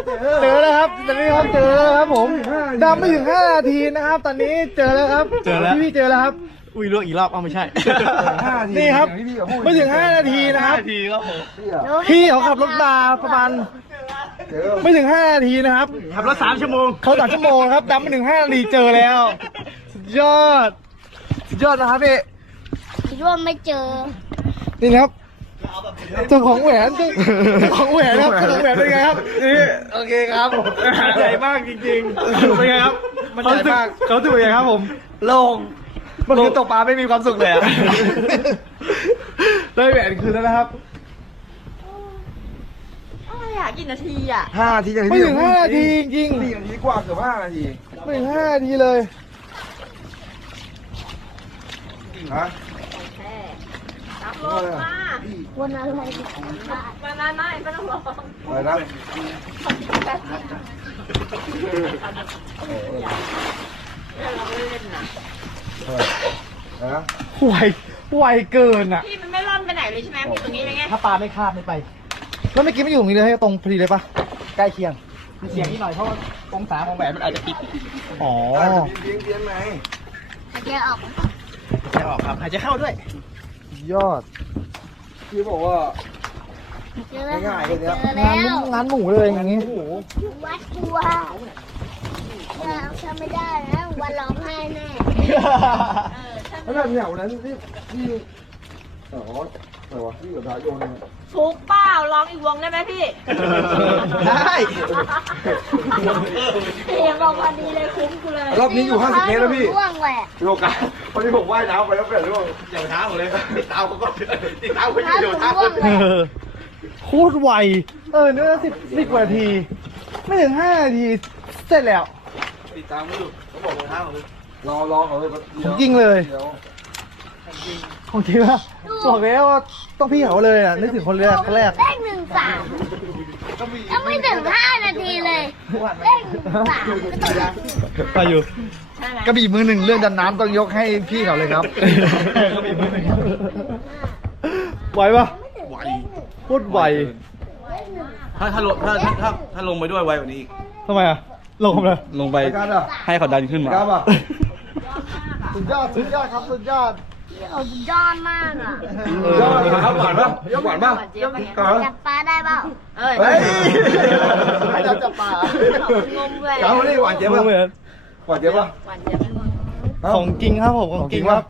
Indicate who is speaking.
Speaker 1: เจอแล้วครับตอนนี้ครับเจอแล้วครับผมดำไม่ถึง5 นาทีนะครับ ตอนนี้เจอแล้วครับพี่เจอแล้วครับ
Speaker 2: อุ้ยลวกอีกรอบเอาไม่ใช่
Speaker 1: นี่ครับไม่ถึง5 นาทีนะครับ
Speaker 2: 5 นาทีครับผม
Speaker 1: พี่เขาขับรถมาประมาณไม่ถึง5 นาทีนะครับ
Speaker 2: ขับรถ3 ชั่วโมง
Speaker 1: เขา3 ชั่วโมงครับดำไม่ถึง5 นาทีเจอแล้วสุดยอดนะครับพี่
Speaker 3: คิดว่าไม่เจอ
Speaker 1: นี่นะครับเจ้าของแหวนเจ้าของแหวนครับเจ้าของแหวนเป็นไงครับนี่โอเคครับใหญ่มากจริงๆเป็นไงครับมันใหญ่มากเขาถือเป็นไงครับผมโล่งมันคือตกปลาไม่มีความสุขเลยอะได้แหวนคืนแล้วนะครับ
Speaker 4: อะไรอ่ะกี่นาทีอ่ะ
Speaker 5: 5 นาทีอย่าง
Speaker 1: ไม่ถึง5 นาทีจริง
Speaker 5: 4 นาทีกว่าเกือบ5 นาที
Speaker 1: ๆไม่ถึง5 นาทีเลย
Speaker 5: ฮะ
Speaker 4: รับรถมา
Speaker 3: วันอะไร
Speaker 4: วันนั้นไม่ต้องรอ
Speaker 5: อะไรนะนะ
Speaker 1: ไวเกินอ่ะ
Speaker 4: พี่มันไม่ร่อนไปไหนเลยใช่ไหมพี่ตรงนี้เลยไง
Speaker 1: ถ้าปลาไม่คาบไม่ไปแล้วไม่อกินไม่อยู่ตรงนี้เลยให้ตรงพอดีเลยปะใกล้เคียง
Speaker 2: มีเสียงนิดหน่อยเพราะว่าองศาของแหวนมันอาจจะผิด
Speaker 1: อ๋อ
Speaker 5: เลี้ยงไหม
Speaker 3: เดี๋ยวออก
Speaker 2: จะออกครับอาจจะเข้าด้วย
Speaker 1: ยอด
Speaker 5: พี่บอกว่า
Speaker 3: เจอแล้ว
Speaker 5: ง่ายๆเลยเนี่ย
Speaker 3: เจอแล้ว
Speaker 1: งานหมูเลยอย่างงี้
Speaker 3: วัดตัวถ้าไม่ได้นะวันร้องไห้แน่
Speaker 5: แล้วแบบแถวนั้นที่อ๋ออะไรวะที่กับทายโยนเนี่ย
Speaker 4: ฟุกเปล่าร้องอีกวงได้ไหมพี่
Speaker 2: ได้
Speaker 4: เพียงบอกพอดีเลยคุ้มกูเลย
Speaker 5: รอบนี้อยู่50 เมตรแล้วพี่
Speaker 3: ร่วงแหวก
Speaker 5: พี่โอกาสวันนี้ผมว่ายน้ำไปแล้วเปลี่ยนร่วง
Speaker 2: อย่าท้าผมเลยติดเท้าเขาก็ติดเท้าเขา
Speaker 3: ถ้า
Speaker 2: อยู่
Speaker 3: ร่
Speaker 2: ท้าว
Speaker 3: งแหวก
Speaker 1: โคตรไวเนื้อสิบกว่านาที ไม่ถึง5 นาทีเสร็จแล้ว
Speaker 2: ติดตามไม่อยู่เขาบอกท้าผมเลย
Speaker 5: รอเขาเลย
Speaker 1: ของจริงเลย ของจริงป่ะบอกแล้วว่าต้องพี่เขาเลยอ่ะนึกถึงคนแรก
Speaker 3: ได้1-3ยังไม่ถึง5 นาทีเลยได้1-3ก็ต้องได้
Speaker 1: ไปอยู่
Speaker 4: ใช่ไหม
Speaker 1: กระบี่มือหนึ่งเรื่องดำน้ำต้องยกให้พี่เขาเลยครับกระบี่มือหนึ่งไหวปะ
Speaker 2: ไหว
Speaker 1: โคตรไว
Speaker 2: ถ้าลงไปด้วยไวกว่านี้อีก
Speaker 1: ทำไมอ่ะลงเลย
Speaker 2: ลงไป
Speaker 5: ไปกันอ่ะ
Speaker 2: ให้เขาดันขึ้นมา
Speaker 5: กันอ่ะ
Speaker 1: สุดยอดครับสุดยอด
Speaker 3: เอายอดมากอ่ะ
Speaker 5: ยอดครับหวานป่ะหวานป่ะ
Speaker 4: หวานเจี๊ยบปะเนี่ย
Speaker 3: จับปลาได้เปล่า
Speaker 4: เอ้ย
Speaker 5: เฮ้ย
Speaker 1: ให้เราจับปลา
Speaker 4: งมแหว
Speaker 5: เจ้านี่หวานเจี๊ยบป่ะหวานเจี๊ยบป่ะ
Speaker 4: หวานเจี๊ยบ
Speaker 1: ของจริงครับผมของจริงครับ